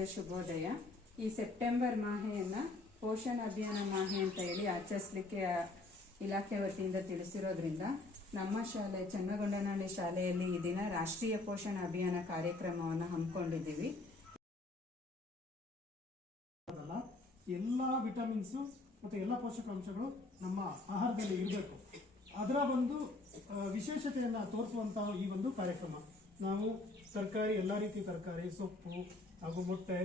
ಎಲ್ಲರಿಗೂ ಶುಭೋದಯ. ಈ ಸೆಪ್ಟೆಂಬರ್ ಮಾಹೆಯನ್ನ ಪೋಷಣ ಅಭಿಯಾನ ಮಾಹೆ ಅಂತ ಹೇಳಿ ಆಚರಿಸಲಿಕ್ಕೆ ಇಲಾಖೆ ವತಿಯಿಂದ ತಿಳಿಸಿರೋದ್ರಿಂದ ನಮ್ಮ ಶಾಲೆ ಚನ್ನಗೊಂಡನಹಳ್ಳಿ ಶಾಲೆಯಲ್ಲಿ ಈ ದಿನ ರಾಷ್ಟ್ರೀಯ ಪೋಷಣ ಅಭಿಯಾನ ಕಾರ್ಯಕ್ರಮವನ್ನು ಹಮ್ಮಿಕೊಂಡಿದ್ದೀವಿ. ಎಲ್ಲ ವಿಟಮಿನ್ಸ್ ಮತ್ತು ಎಲ್ಲ ಪೋಷಕಾಂಶಗಳು ನಮ್ಮ ಆಹಾರದಲ್ಲಿ ಇರಬೇಕು. ಅದರ ಒಂದು ವಿಶೇಷತೆಯನ್ನು ತೋರಿಸುವಂತಹ ಈ ಒಂದು ಕಾರ್ಯಕ್ರಮ. ನಾವು ತರಕಾರಿ, ಎಲ್ಲ ರೀತಿ ತರಕಾರಿ, ಸೊಪ್ಪು ಹಾಗೂ ಮೊಟ್ಟೆ.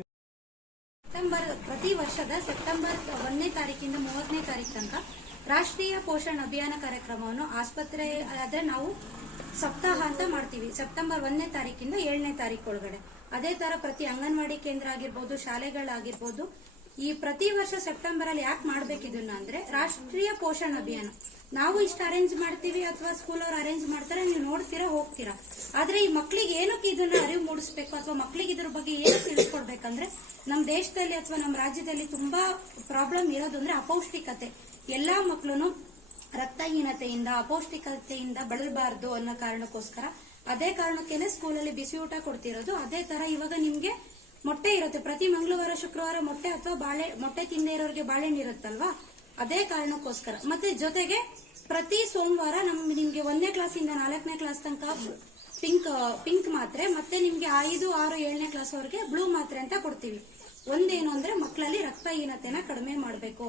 ಪ್ರತಿ ವರ್ಷದ ಸೆಪ್ಟೆಂಬರ್ 1ನೇ ತಾರೀಕಿಂದ 30ನೇ ತಾರೀಕು ತನಕ ರಾಷ್ಟ್ರೀಯ ಪೋಷಣ ಅಭಿಯಾನ ಕಾರ್ಯಕ್ರಮವನ್ನು ಆಸ್ಪತ್ರೆ ಆದ್ರೆ ನಾವು ಸಪ್ತಾಹ ಅಂತ ಮಾಡ್ತೀವಿ. ಸೆಪ್ಟೆಂಬರ್ 1ನೇ ತಾರೀಕಿಂದ 7ನೇ ತಾರೀಕು ಒಳಗಡೆ. ಅದೇ ತರ ಪ್ರತಿ ಅಂಗನವಾಡಿ ಕೇಂದ್ರ ಆಗಿರ್ಬೋದು, ಶಾಲೆಗಳಾಗಿರ್ಬೋದು, ಈ ಪ್ರತಿ ವರ್ಷ ಸೆಪ್ಟೆಂಬರ್ ಅಲ್ಲಿ ಯಾಕೆ ಮಾಡ್ಬೇಕಿದನ್ನ ಅಂದ್ರೆ ರಾಷ್ಟ್ರೀಯ ಪೋಷಣ ಅಭಿಯಾನ. ನಾವು ಇಷ್ಟ ಅರೇಂಜ್ ಮಾಡ್ತೀವಿ ಅಥವಾ ಸ್ಕೂಲ್ ಅವ್ರು ಅರೇಂಜ್ ಮಾಡ್ತಾರೆ, ನೀವು ನೋಡ್ತೀರಾ, ಹೋಗ್ತೀರಾ. ಆದ್ರೆ ಈ ಮಕ್ಳಿಗೆ ಏನಕ್ಕೆ ಇದನ್ನ ಅರಿವು ಮೂಡಿಸ್ಬೇಕು ಅಥವಾ ಮಕ್ಳಿಗೆ ಇದ್ರ ಬಗ್ಗೆ ಏನು ತಿಳಿಸ್ಕೊಡ್ಬೇಕಂದ್ರೆ, ನಮ್ಮ ದೇಶದಲ್ಲಿ ಅಥವಾ ನಮ್ಮ ರಾಜ್ಯದಲ್ಲಿ ತುಂಬಾ ಪ್ರಾಬ್ಲಮ್ ಇರೋದು ಅಂದ್ರೆ ಅಪೌಷ್ಟಿಕತೆ. ಎಲ್ಲಾ ಮಕ್ಳು ರಕ್ತಹೀನತೆಯಿಂದ, ಅಪೌಷ್ಟಿಕತೆಯಿಂದ ಬಳಲಬಾರ್ದು ಅನ್ನೋ ಕಾರಣಕ್ಕೋಸ್ಕರ, ಅದೇ ಕಾರಣಕ್ಕೇನೆ ಸ್ಕೂಲಲ್ಲಿ ಬಿಸಿ ಊಟ ಕೊಡ್ತಿರೋದು. ಅದೇ ತರ ಇವಾಗ ನಿಮ್ಗೆ ಮೊಟ್ಟೆ ಇರುತ್ತೆ, ಪ್ರತಿ ಮಂಗಳವಾರ ಶುಕ್ರವಾರ ಮೊಟ್ಟೆ ಅಥವಾ ಮೊಟ್ಟೆ ತಿಂದೇ ಇರೋರಿಗೆ ಬಾಳೆಹಣ್ಣು ಇರುತ್ತಲ್ವಾ, ಅದೇ ಕಾರಣಕ್ಕೋಸ್ಕರ. ಮತ್ತೆ ಜೊತೆಗೆ ಪ್ರತಿ ಸೋಮವಾರ ನಿಮ್ಗೆ 1ನೇ ಕ್ಲಾಸಿಂದ 4ನೇ ಕ್ಲಾಸ್ ತನಕ ಪಿಂಕ್ ಮಾತ್ರೆ, ಮತ್ತೆ ನಿಮ್ಗೆ 5, 6, 7ನೇ ಕ್ಲಾಸ್ ವರೆಗೆ ಬ್ಲೂ ಮಾತ್ರೆ ಅಂತ ಕೊಡ್ತೀವಿ. ಒಂದೇನು ಅಂದ್ರೆ ಮಕ್ಕಳಲ್ಲಿ ರಕ್ತಹೀನತೆನ ಕಡಿಮೆ ಮಾಡಬೇಕು.